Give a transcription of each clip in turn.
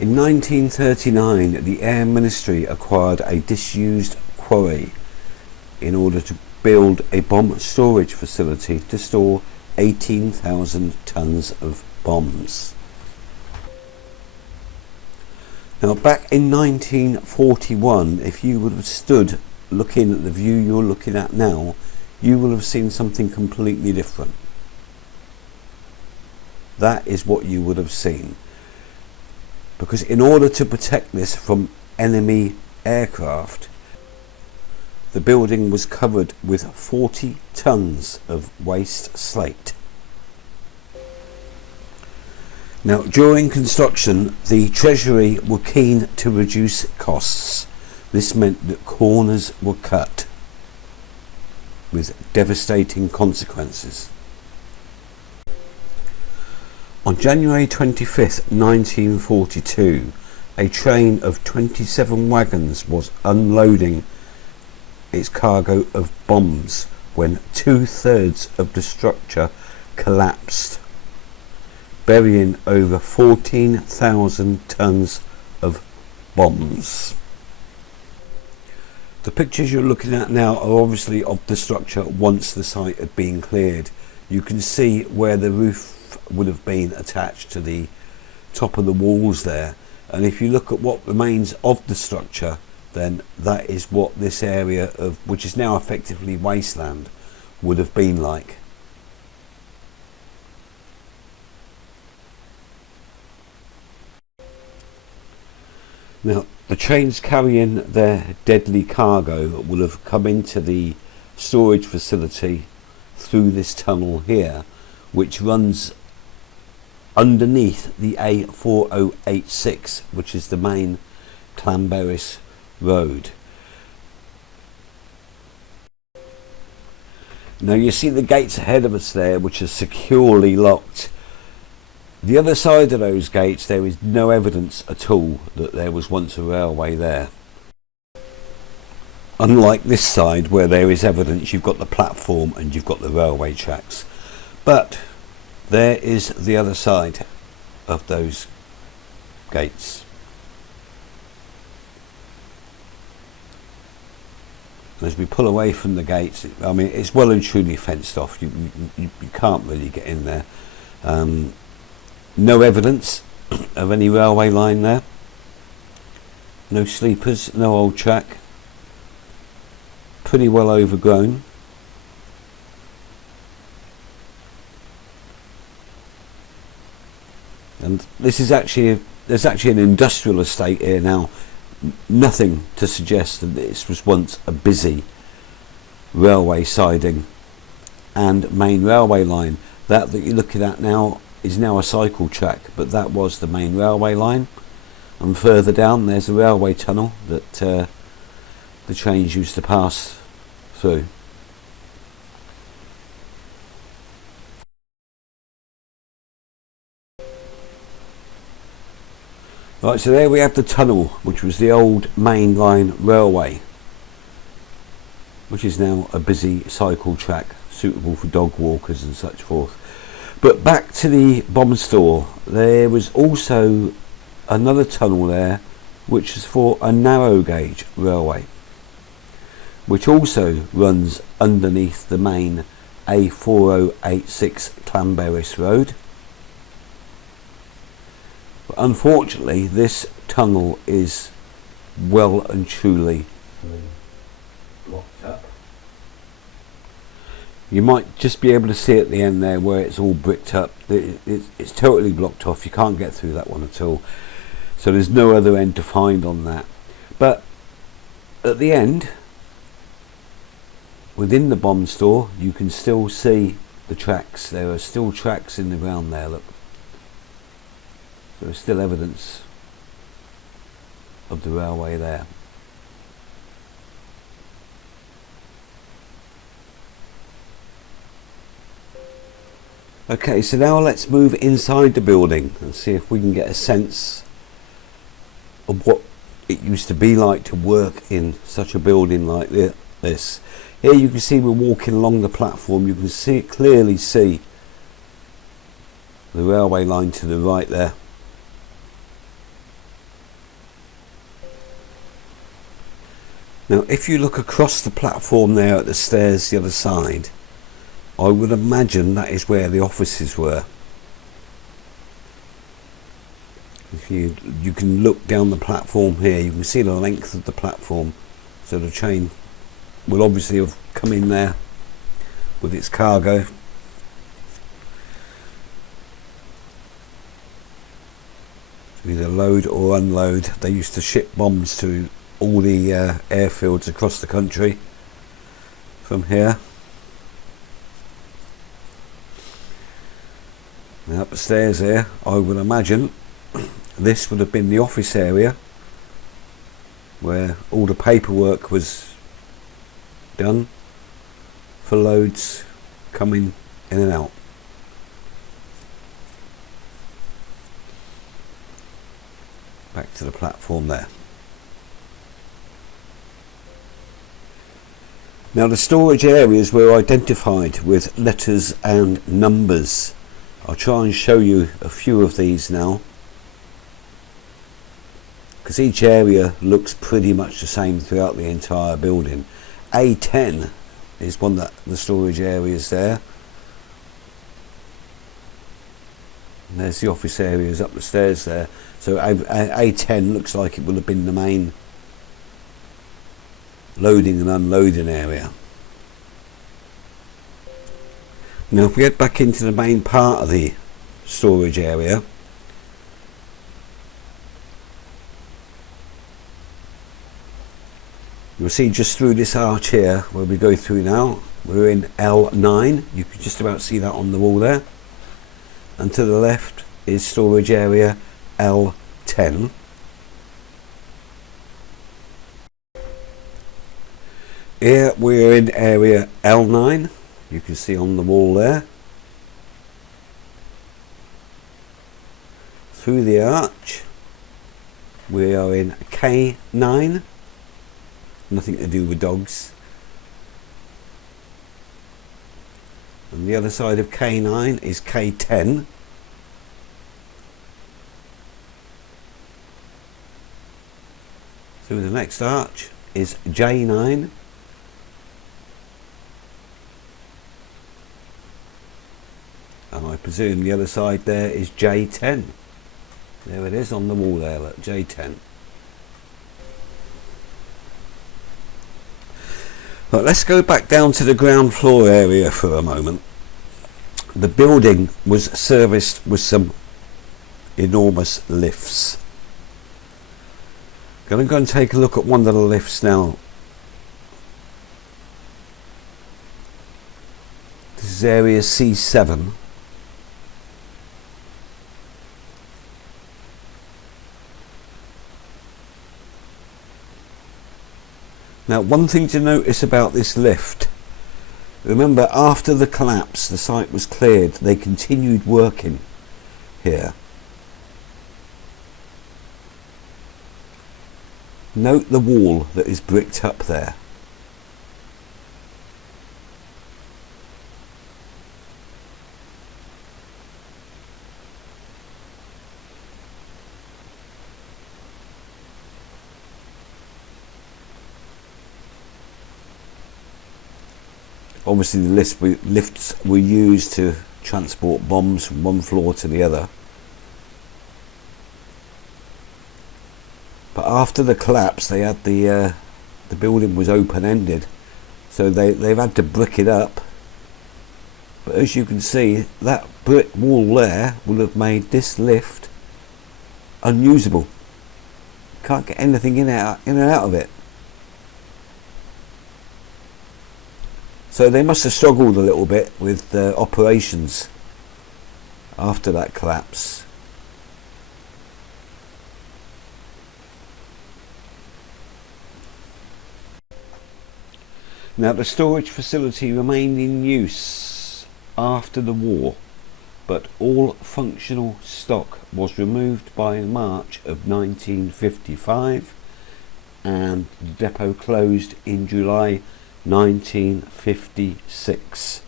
In 1939, the Air Ministry acquired a disused quarry in order to build a bomb storage facility to store 18,000 tons of bombs. Now, back in 1941, if you would have stood looking at the view you're looking at now, you will have seen something completely different. That is what you would have seen. Because in order to protect this from enemy aircraft, the building was covered with 40 tons of waste slate. Now, during construction, the Treasury were keen to reduce costs. This meant that corners were cut, with devastating consequences. On January 25th, 1942, a train of 27 wagons was unloading its cargo of bombs when 2/3 of the structure collapsed, burying over 14,000 tons of bombs. The pictures you're looking at now are obviously of the structure once the site had been cleared. You can see where the roof would have been attached to the top of the walls there, and if you look at what remains of the structure, then that is what this area of, which is now effectively wasteland, would have been like. Now, the trains carrying their deadly cargo will have come into the storage facility through this tunnel here, which runs underneath the A4086, which is the main Llanberis road. Now you see the gates ahead of us there, which are securely locked. The other side of those gates, there is no evidence at all that there was once a railway there. Unlike this side, where there is evidence, you've got the platform and you've got the railway tracks. But there is the other side of those gates. As we pull away from the gates, I mean, it's well and truly fenced off. You can't really get in there. No evidence of any railway line there. No sleepers, no old track. Pretty well overgrown. And this is actually, there's actually an industrial estate here now. Nothing to suggest that this was once a busy railway siding and main railway line. That you're looking at now is now a cycle track, but that was the main railway line. And further down there's a railway tunnel that the trains used to pass through. Right, so there we have the tunnel, which was the old main line railway, which is now a busy cycle track suitable for dog walkers and such forth. But back to the bomb store, there was also another tunnel there, which is for a narrow gauge railway, which also runs underneath the main A4086 Llanberis road. But unfortunately, this tunnel is well and truly blocked up. You might just be able to see at the end there where it's all bricked up. It's totally blocked off. You can't get through that one at all. So there's no other end to find on that. But at the end, within the bomb store, you can still see the tracks. There are still tracks in the ground there, look. There's still evidence of the railway there. Okay, so now let's move inside the building and see if we can get a sense of what it used to be like to work in such a building like this. Here you can see we're walking along the platform. You can clearly see the railway line to the right there. Now if you look across the platform there at the stairs the other side, I would imagine that is where the offices were. If you can look down the platform here, you can see the length of the platform, so the train will obviously have come in there with its cargo. To either load or unload. They used to ship bombs to all the airfields across the country from here. Now up the stairs here, I would imagine this would have been the office area where all the paperwork was done for loads coming in and out. Back to the platform there. Now the storage areas were identified with letters and numbers. I'll try and show you a few of these now, because each area looks pretty much the same throughout the entire building. A10 is one that the storage area is there. And there's the office areas up the stairs there. So A10 looks like it would have been the main loading and unloading area. Now if we get back into the main part of the storage area, you'll see just through this arch here where we go through now, we're in L9. You can just about see that on the wall there. And to the left is storage area L10. Here we're in area L9. You can see on the wall there. Through the arch we are in K9. Nothing to do with dogs. And the other side of K9 is K10. Through the next arch is J9. And I presume the other side there is J10. There it is on the wall there, look, J10. Right, let's go back down to the ground floor area for a moment. The building was serviced with some enormous lifts. Going to go and take a look at one of the lifts now. This is area C7. Now one thing to notice about this lift, remember after the collapse the site was cleared, they continued working here. Note the wall that is bricked up there. Obviously the lifts were used to transport bombs from one floor to the other. But after the collapse they had the building was open-ended, so they've had to brick it up. But as you can see, that brick wall there will have made this lift unusable. Can't get anything in and out of it. So they must have struggled a little bit with operations after that collapse. Now the storage facility remained in use after the war, but all functional stock was removed by March of 1955 and the depot closed in July 1956.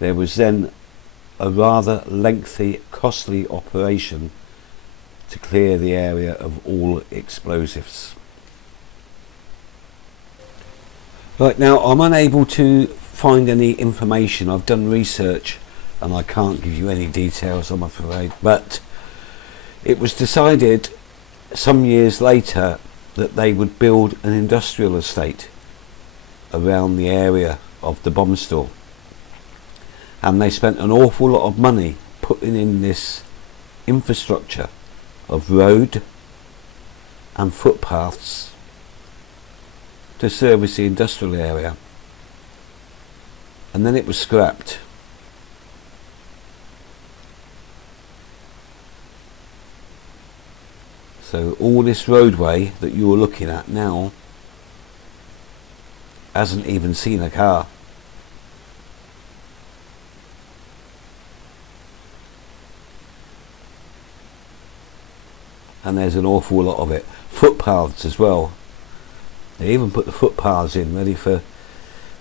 There was then a rather lengthy, costly operation to clear the area of all explosives. Right, now I'm unable to find any information. I've done research and I can't give you any details, I'm afraid, but it was decided some years later that they would build an industrial estate around the area of the bomb store, and they spent an awful lot of money putting in this infrastructure of road and footpaths to service the industrial area, and then it was scrapped. So all this roadway that you're looking at now hasn't even seen a car. And there's an awful lot of it. Footpaths as well. They even put the footpaths in ready for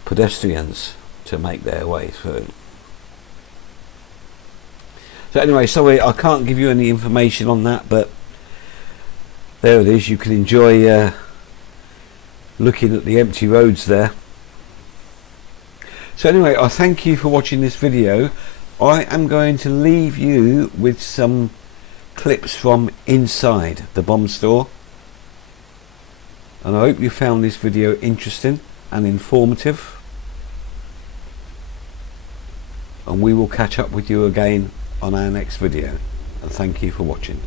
pedestrians to make their way through. So anyway, sorry I can't give you any information on that, but there it is. You can enjoy looking at the empty roads there. So anyway, I thank you for watching this video. I am going to leave you with some clips from inside the bomb store, and I hope you found this video interesting and informative, and we will catch up with you again on our next video, and thank you for watching.